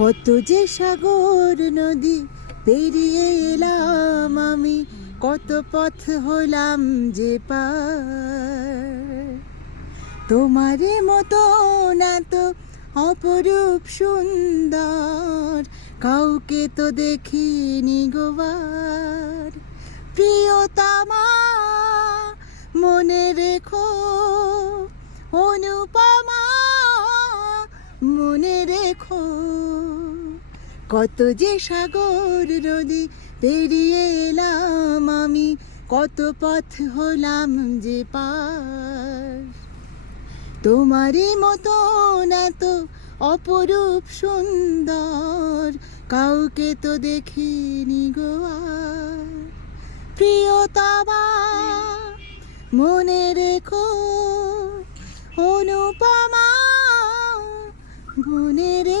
কত যে সাগর নদী পেরিয়ে এলাম আমি, কত পথ হলাম যে পার। তোমারে মতো না তো অপরূপ সুন্দর কাউকে তো দেখিনি গোবার। প্রিয়তমা মনে রেখো, অনুপমা মনে রেখো, কত যে সাগর নদী পেরিয়ে এলাম আমি, কত পথ হলাম যে পার। তোমারই মতো না তো অপরূপ সুন্দর কাউকে তো দেখিনি গো আর। প্রিয়তমা মনে রেখো, অনুপমা মনে রেখো।